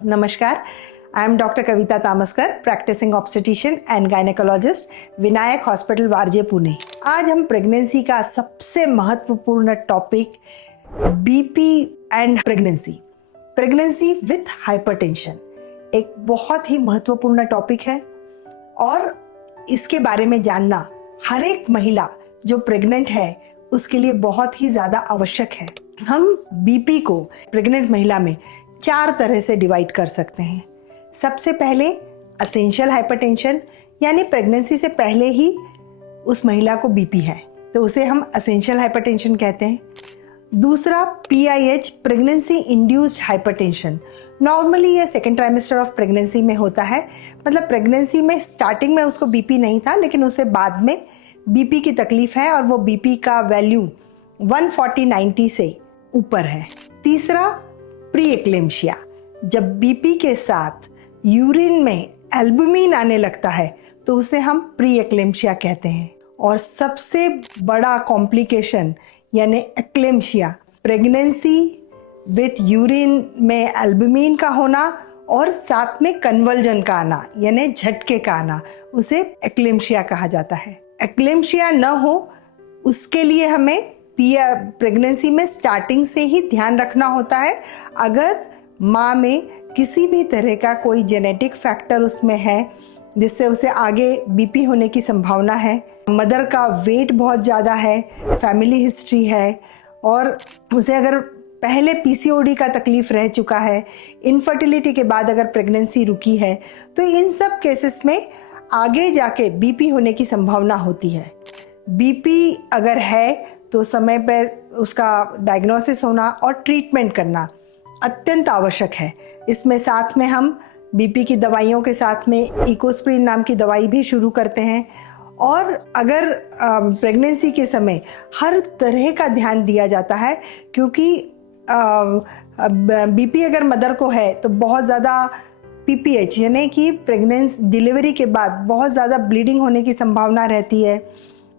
नमस्कार, I am doctor Kavita Tamaskar, practising obstetrician and gynaecologist, Vinayak hospital Warje Pune. आज हम प्रेगनेंसी का सबसे महत्वपूर्ण topic BP and pregnancy with hypertension एक बहुत ही महत्वपूर्ण टॉपिक है और इसके बारे में जानना हर एक महिला जो प्रेग्नेंट है उसके लिए बहुत ही ज़्यादा आवश्यक है। हम बीपी को प्रेग्नेंट महिला में 4 तरह से डिवाइड कर सकते हैं। सबसे पहले एसेंशियल हाइपरटेंशन, यानी प्रेगनेंसी से पहले ही उस महिला को बीपी है तो उसे हम एसेंशियल हाइपरटेंशन कहते हैं। दूसरा PIH, pregnancy induced hypertension. Normally ये सेकेंड ट्राइमेस्टर ऑफ प्रेगनेंसी में होता है, मतलब प्रेगनेंसी में स्टार्टिंग में उसको बीपी नहीं था लेकिन उसे बाद में बीपी की तकलीफ है और वो बीपी का वैल्यू 140/90 से ऊपर है। तीसरा प्री एक्लेम्शिया, जब बीपी के साथ यूरिन में एल्बुमिन आने लगता है तो उसे हम प्री एक्लेम्शिया कहते हैं। और सबसे बड़ा कॉम्प्लिकेशन यानी एक्लेम्शिया, प्रेगनेंसी विथ यूरिन में एल्बुमिन का होना और साथ में कन्वल्जन का आना यानी झटके का आना, उसे एक्लेम्शिया कहा जाता है। एक्लेम्शिया न हो उसके लिए हमें प्रेगनेंसी में स्टार्टिंग से ही ध्यान रखना होता है। अगर माँ में किसी भी तरह का कोई जेनेटिक फैक्टर उसमें है जिससे उसे आगे बीपी होने की संभावना है, मदर का वेट बहुत ज़्यादा है, फैमिली हिस्ट्री है और उसे अगर पहले PCOD का तकलीफ़ रह चुका है, इनफर्टिलिटी के बाद अगर प्रेगनेंसी रुकी है, तो इन सब केसेस में आगे जाके बीपी होने की संभावना होती है। बीपी अगर है तो समय पर उसका डायग्नोसिस होना और ट्रीटमेंट करना अत्यंत आवश्यक है। इसमें साथ में हम बीपी की दवाइयों के साथ में इकोस्प्रिन नाम की दवाई भी शुरू करते हैं। और अगर प्रेगनेंसी के समय हर तरह का ध्यान दिया जाता है, क्योंकि बीपी अगर मदर को है तो बहुत ज़्यादा PPH यानी कि प्रेगनेंसी डिलीवरी के बाद बहुत ज़्यादा ब्लीडिंग होने की संभावना रहती है।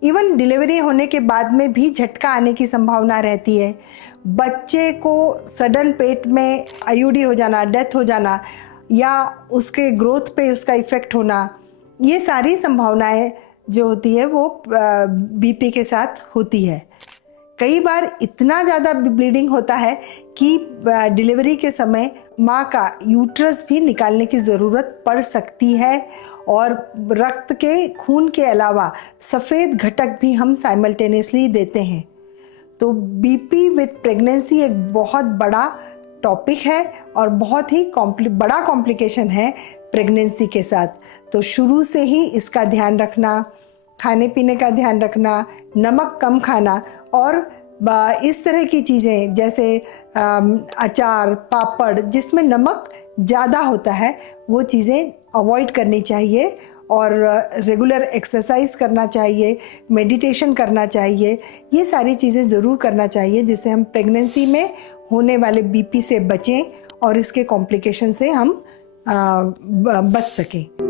इवन डिलीवरी होने के बाद में भी झटका आने की संभावना रहती है। बच्चे को सडन पेट में IUD हो जाना, डेथ हो जाना या उसके ग्रोथ पे उसका इफ़ेक्ट होना, ये सारी संभावनाएं जो होती है वो बीपी के साथ होती है। कई बार इतना ज़्यादा ब्लीडिंग होता है कि डिलीवरी के समय माँ का यूट्रस भी निकालने की ज़रूरत पड़ सकती है और रक्त के खून के अलावा सफ़ेद घटक भी हम साइमल्टेनियसली देते हैं। तो बीपी विथ प्रेगनेंसी एक बहुत बड़ा टॉपिक है और बहुत ही बड़ा कॉम्प्लिकेशन है प्रेगनेंसी के साथ। तो शुरू से ही इसका ध्यान रखना, खाने पीने का ध्यान रखना, नमक कम खाना और इस तरह की चीज़ें जैसे अचार, पापड़ जिसमें नमक ज़्यादा होता है वो चीज़ें अवॉइड करनी चाहिए और रेगुलर एक्सरसाइज करना चाहिए, मेडिटेशन करना चाहिए। ये सारी चीज़ें ज़रूर करना चाहिए जिससे हम प्रेगनेंसी में होने वाले बीपी से बचें और इसके कॉम्प्लिकेशन से हम बच सकें।